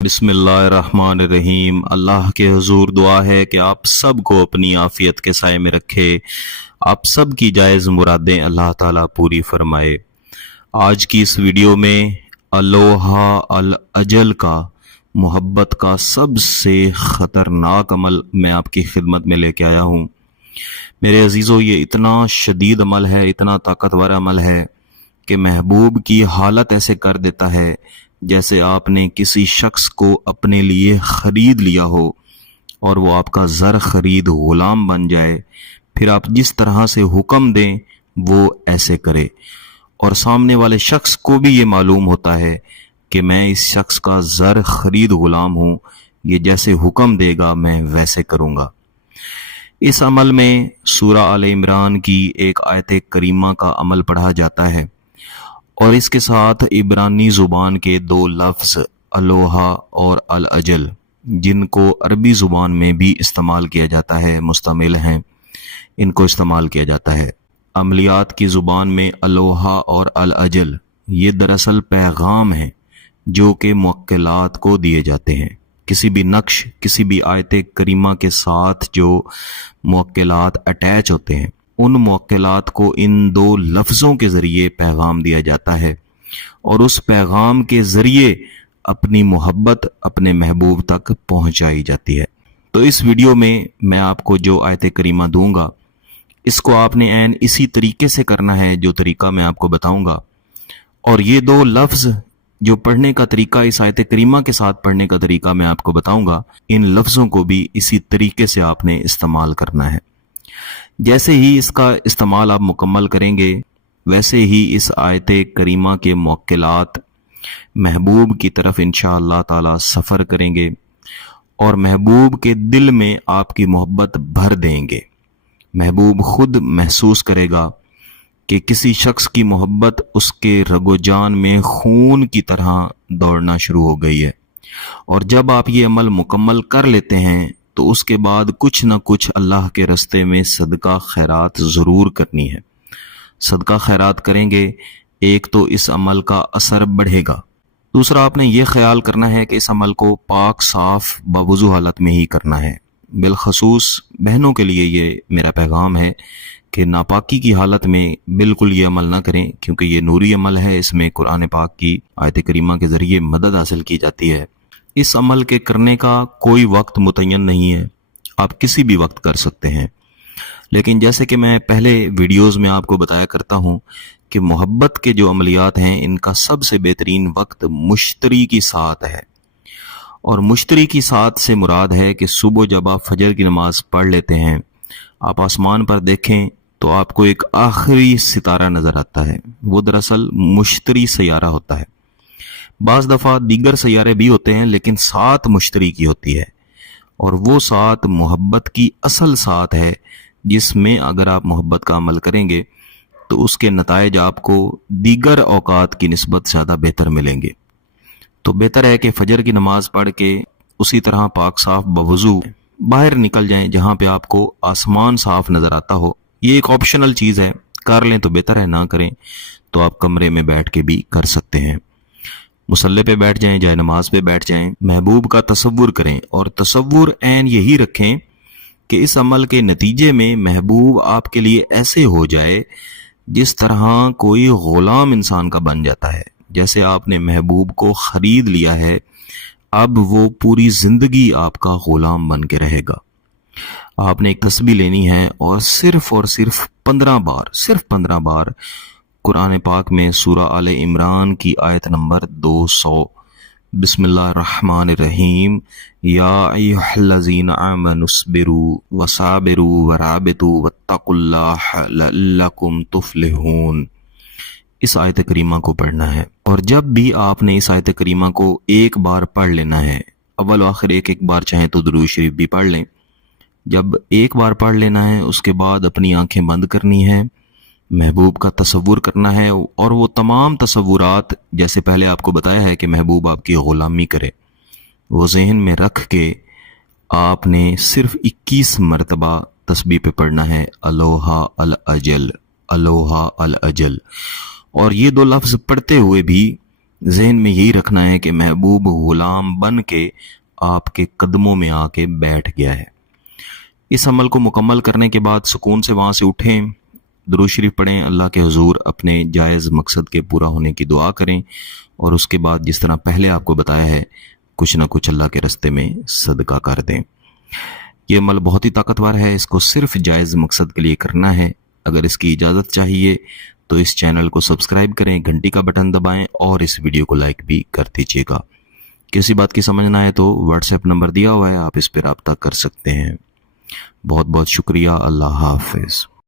बिस्मिल्लाहिर्रहमानिर्रहीम। अल्लाह के हुजूर दुआ है कि आप सब को अपनी आफियत के साए में रखे, आप सब की जायज़ मुरादें अल्लाह ताला पूरी फरमाए। आज की इस वीडियो में अलोहा अल अजल का, मोहब्बत का सबसे ख़तरनाक अमल मैं आपकी खिदमत में लेके आया हूँ। मेरे अजीज़ों, ये इतना शदीद अमल है, इतना ताकतवर अमल है कि महबूब की हालत ऐसे कर देता है जैसे आपने किसी शख्स को अपने लिए ख़रीद लिया हो और वो आपका ज़र ख़रीद ग़ुलाम बन जाए, फिर आप जिस तरह से हुक्म दें वो ऐसे करे, और सामने वाले शख्स को भी ये मालूम होता है कि मैं इस शख्स का ज़र ख़रीद ग़ुलाम हूँ, ये जैसे हुक्म देगा मैं वैसे करूँगा। इस अमल में सूरा आल इमरान की एक आयत करीमा का अमल पढ़ा जाता है और इसके साथ इब्रानी ज़ुबान के दो लफ्ज़ अलोहा और अल अजल, जिनको अरबी ज़ुबान में भी इस्तेमाल किया जाता है, मुस्तमिल हैं, इनको इस्तेमाल किया जाता है। अमलियात की ज़ुबान में अलोहा और अल अजल ये दरअसल पैगाम हैं जो कि मुवक्किलात को दिए जाते हैं। किसी भी नक्श, किसी भी आयत करीमा के साथ जो मुवक्किलात अटैच होते हैं, उन मुवक्किलात को इन दो लफ्ज़ों के ज़रिए पैगाम दिया जाता है और उस पैगाम के ज़रिए अपनी मोहब्बत अपने महबूब तक पहुंचाई जाती है। तो इस वीडियो में मैं आपको जो आयत करीमा दूंगा, इसको आपने ऐन इसी तरीके से करना है जो तरीका मैं आपको बताऊंगा, और ये दो लफ्ज़ जो पढ़ने का तरीका, इस आयत करीमा के साथ पढ़ने का तरीका मैं आपको बताऊंगा, इन लफ्ज़ों को भी इसी तरीके से आपने इस्तेमाल करना है। जैसे ही इसका इस्तेमाल आप मुकम्मल करेंगे, वैसे ही इस आयत करीमा के मुवक्किलात महबूब की तरफ इंशाअल्लाह ताला सफ़र करेंगे और महबूब के दिल में आपकी मोहब्बत भर देंगे। महबूब खुद महसूस करेगा कि किसी शख्स की मोहब्बत उसके रगोजान में खून की तरह दौड़ना शुरू हो गई है, और जब आप ये अमल मुकम्मल कर लेते हैं तो उसके बाद कुछ न कुछ अल्लाह के रस्ते में सदका खैरात ज़रूर करनी है। सदका खैरात करेंगे, एक तो इस अमल का असर बढ़ेगा, दूसरा आपने ये ख्याल करना है कि इस अमल को पाक साफ बावुज़ू हालत में ही करना है। बिलखसूस बहनों के लिए ये मेरा पैगाम है कि नापाकी की हालत में बिल्कुल ये अमल ना करें, क्योंकि ये नूरी अमल है, इसमें कुरान पाक की आयत करीमा के ज़रिए मदद हासिल की जाती है। इस अमल के करने का कोई वक्त मुतय्यन नहीं है, आप किसी भी वक्त कर सकते हैं। लेकिन जैसे कि मैं पहले वीडियोस में आपको बताया करता हूँ कि मोहब्बत के जो अमलियात हैं, इनका सबसे बेहतरीन वक्त मुश्तरी की साथ है, और मुश्तरी की साथ से मुराद है कि सुबह जब आप फजर की नमाज पढ़ लेते हैं, आप आसमान पर देखें तो आपको एक आखिरी सितारा नज़र आता है, वो दरअसल मुश्तरी सैयारा होता है। बाज़ दफ़ा दीगर सैयारे भी होते हैं, लेकिन सात मुश्तरी की होती है, और वो सात मोहब्बत की असल सात है, जिसमें अगर आप मोहब्बत का अमल करेंगे तो उसके नताइज आपको दीगर औकात की निस्बत ज़्यादा बेहतर मिलेंगे। तो बेहतर है कि फजर की नमाज पढ़ के उसी तरह पाक साफ बवुज़ू बाहर निकल जाएं जहाँ पे आपको आसमान साफ नज़र आता हो। ये एक ऑप्शनल चीज़ है, कर लें तो बेहतर है, ना करें तो आप कमरे में बैठ के भी कर सकते हैं। मुसल्ले पे बैठ जाएं, जाए नमाज पे बैठ जाएं, महबूब का तसव्वुर करें, और तसव्वुर ऐन यही रखें कि इस अमल के नतीजे में महबूब आपके लिए ऐसे हो जाए जिस तरह कोई ग़ुलाम इंसान का बन जाता है। जैसे आपने महबूब को ख़रीद लिया है, अब वो पूरी ज़िंदगी आपका ग़ुलाम बन के रहेगा। आपने एक तस्बीह लेनी है और सिर्फ 15 बार कुरान पाक में सूरा आले इमरान की आयत नंबर 200 बिस्मिल्लाहिर्रहमानिर्रहीम या अय्युहल्लज़ीना आमनुस्बिरू वसाबिरू वराबितू वत्तकुल्लाह लअल्लकुम तुफ्लिहून, इस आयत करीमा को पढ़ना है। और जब भी आपने इस आयत करीमा को एक बार पढ़ लेना है, अव्वल आखिर एक बार चाहे तो दुरूद शरीफ भी पढ़ लें, जब एक बार पढ़ लेना है उसके बाद अपनी आंखें बंद करनी है, महबूब का तसव्वुर करना है, और वो तमाम तसव्वुरात जैसे पहले आपको बताया है कि महबूब आपकी ग़ुलामी करे, वो जहन में रख के आपने सिर्फ 21 मरतबा तस्बीह पे पढ़ना है, अलोहा अल अजल, अलोहा अल अजल। और ये दो लफ्ज़ पढ़ते हुए भी ذہن میں یہی رکھنا ہے کہ محبوب غلام بن کے آپ کے قدموں میں آ کے بیٹھ گیا ہے۔ اس عمل کو مکمل کرنے کے بعد سکون سے وہاں سے اٹھیں، درود شریف پڑھیں، اللہ کے حضور اپنے جائز مقصد کے پورا ہونے کی دعا کریں، اور اس کے بعد جس طرح پہلے آپ کو بتایا ہے کچھ نہ کچھ اللہ کے راستے میں صدقہ کر دیں۔ یہ عمل بہت ہی طاقتور ہے، اس کو صرف جائز مقصد کے لیے کرنا ہے۔ اگر اس کی اجازت چاہیے تو اس چینل کو سبسکرائب کریں، گھنٹی کا بٹن دبائیں اور اس ویڈیو کو لائک بھی کر دیجیے گا۔ کسی بات کی سمجھ نہ آئے تو واٹس ایپ نمبر دیا ہوا ہے، آپ اس پہ رابطہ کر سکتے ہیں۔ بہت بہت شکریہ، اللہ حافظ۔